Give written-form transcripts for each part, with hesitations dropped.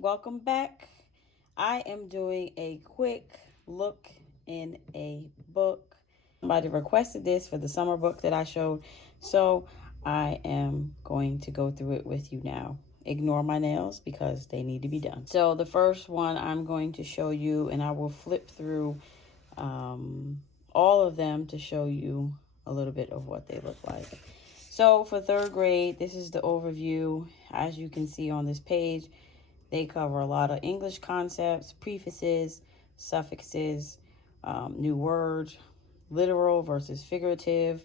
welcome back. I am doing a quick look in a book. Somebody requested this for the summer book that I showed, so I am going to go through it with you now. Ignore my nails because they need to be done. So the first one I'm going to show you, and I will flip through all of them to show you a little bit of what they look like. So for third grade, this is the overview. As you can see on this page, they cover a lot of English concepts, prefaces, suffixes, new words, literal versus figurative,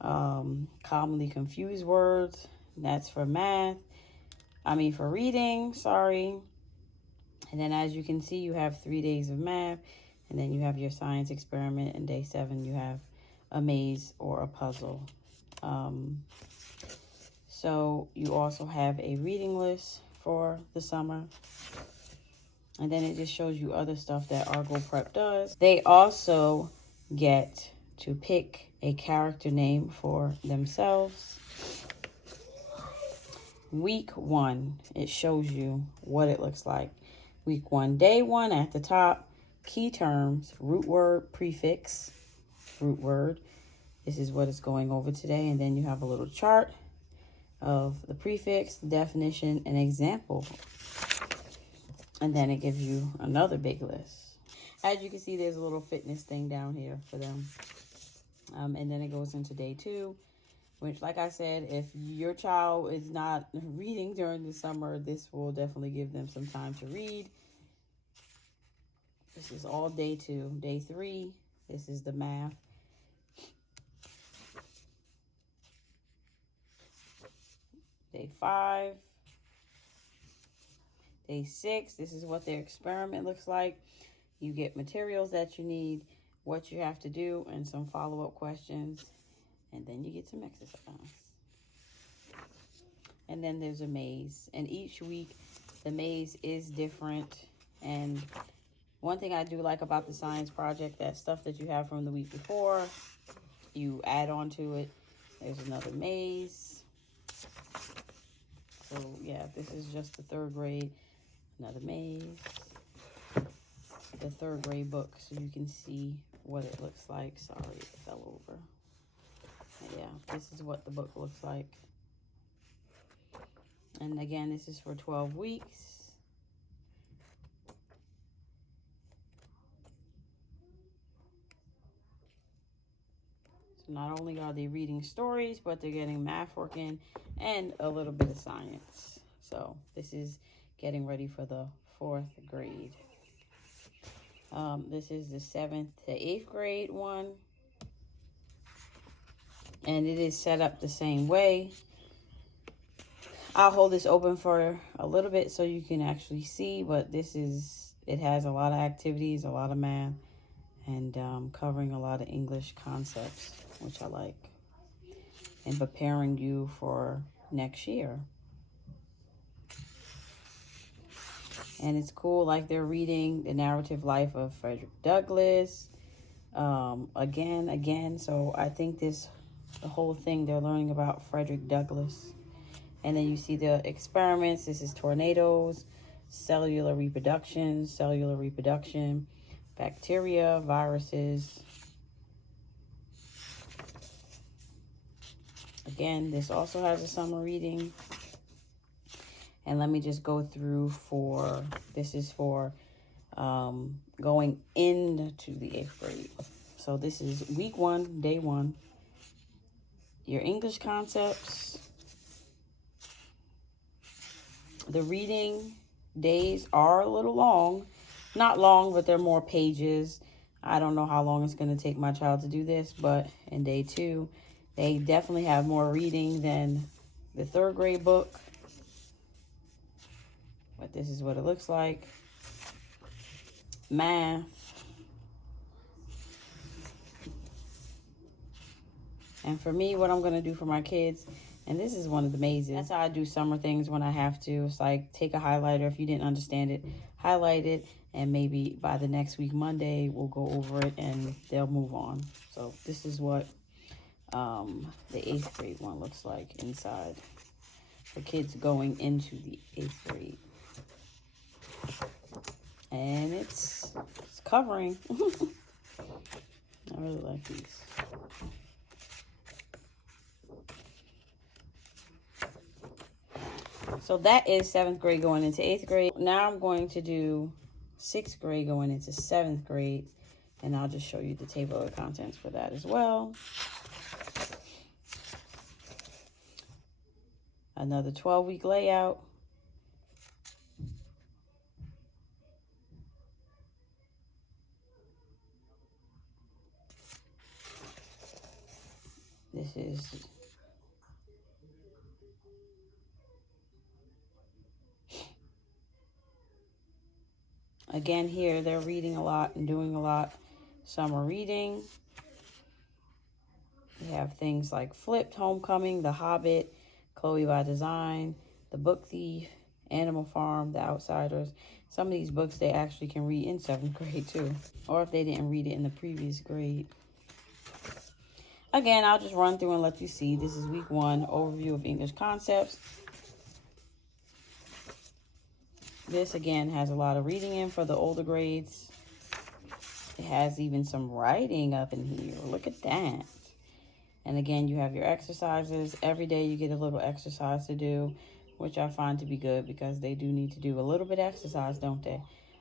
commonly confused words. That's for math. For reading, sorry. And then as you can see, you have 3 days of math, and then you have your science experiment, and day 7, you have a maze or a puzzle. So you also have a reading list for the summer. And then it just shows you other stuff that Argoprep does. They also get to pick a character name for themselves. Week 1, it shows you what it looks like. Week 1, day 1 at the top, key terms, root word, prefix, root word. This is what it's going over today. And then you have a little chart of the prefix, definition, and example. And then it gives you another big list. As you can see, there's a little fitness thing down here for them. And then it goes into day 2, which, like I said, if your child is not reading during the summer, this will definitely give them some time to read. This is all day 2. Day 3, this is the math. Day 5. Day 6, this is what their experiment looks like. You get materials that you need, what you have to do, and some follow-up questions. And then you get some exercise. And then there's a maze. And each week, the maze is different. And one thing I do like about the science project, that stuff that you have from the week before, you add on to it. There's another maze. So, yeah, this is just the third grade. Another maze. The third grade book, so you can see what it looks like. Sorry, it fell over. Yeah, this is what the book looks like. And again, this is for 12 weeks. So not only are they reading stories, but they're getting math work in and a little bit of science. So this is getting ready for the 4th grade. This is the 7th to 8th grade one. And it is set up the same way. I'll hold this open for a little bit so you can actually see, but it has a lot of activities, a lot of math, and covering a lot of English concepts, which I like, and preparing you for next year. And it's cool, like they're reading The Narrative Life of Frederick Douglass again. So I think the whole thing, they're learning about Frederick Douglass. And then you see the experiments. This is tornadoes, cellular reproduction, bacteria, viruses. Again, this also has a summer reading. And let me just go through this is for going into the 8th grade. So this is week 1, day 1. Your English concepts. The reading days are a little long. Not long, but they're more pages. I don't know how long it's going to take my child to do this, but in day 2, they definitely have more reading than the 3rd grade book. But this is what it looks like. Math. And for me, what I'm going to do for my kids, and this is one of the mazes. That's how I do summer things when I have to. It's like, take a highlighter. If you didn't understand it, highlight it. And maybe by the next week, Monday, we'll go over it and they'll move on. So this is what the 8th grade one looks like inside. For kids going into the 8th grade. And it's covering. I really like these. So that is 7th grade going into 8th grade. Now I'm going to do 6th grade going into 7th grade. And I'll just show you the table of contents for that as well. Another 12-week layout. This is again here they're reading a lot and doing a lot. Summer reading. We have things like Flipped, Homecoming, The Hobbit, Chloe by Design, The Book Thief, Animal Farm, The Outsiders. Some of these books they actually can read in 7th grade too, or if they didn't read it in the previous grade. Again, I'll just run through and let you see. This is week 1, overview of English concepts. This, again, has a lot of reading in for the older grades. It has even some writing up in here. Look at that. And again, you have your exercises. Every day you get a little exercise to do, which I find to be good because they do need to do a little bit of exercise, don't they?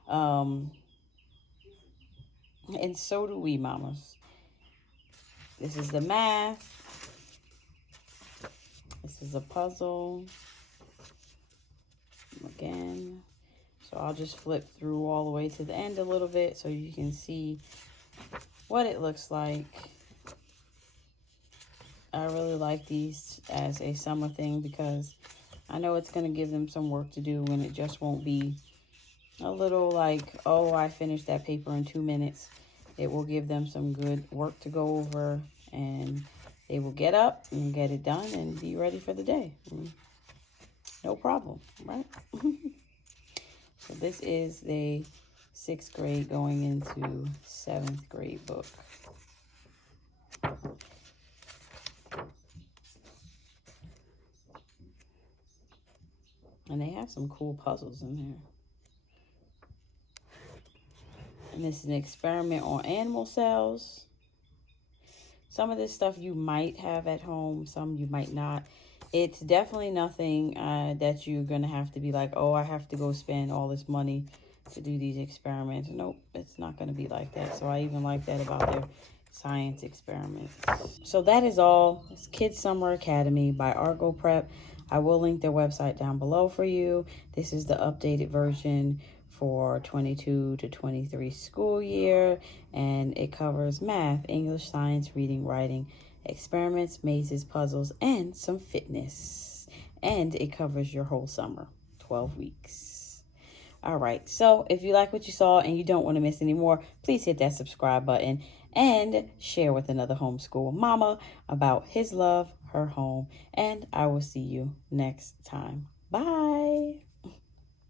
And so do we, mamas. This is the math. This is a puzzle. Again. So I'll just flip through all the way to the end a little bit so you can see what it looks like. I really like these as a summer thing because I know it's going to give them some work to do and it just won't be a little like, oh, I finished that paper in 2 minutes. It will give them some good work to go over and they will get up and get it done and be ready for the day. No problem, right? So this is the 6th grade going into 7th grade book. And they have some cool puzzles in there. And this is an experiment on animal cells. Some of this stuff you might have at home, some you might not. It's definitely nothing that you're going to have to be like, oh, I have to go spend all this money to do these experiments. Nope, it's not going to be like that. So I even like that about their science experiments. So that is all. It's Kids Summer Academy by Argoprep. I will link their website down below for you. This is the updated version for 22 to 23 school year, and it covers math, English, science, reading, writing, experiments, mazes, puzzles, and some fitness. And it covers your whole summer, 12 weeks. All right, so if you like what you saw and you don't want to miss any more, please hit that subscribe button and share with another homeschool mama about his love, her home, and I will see you next time. Bye.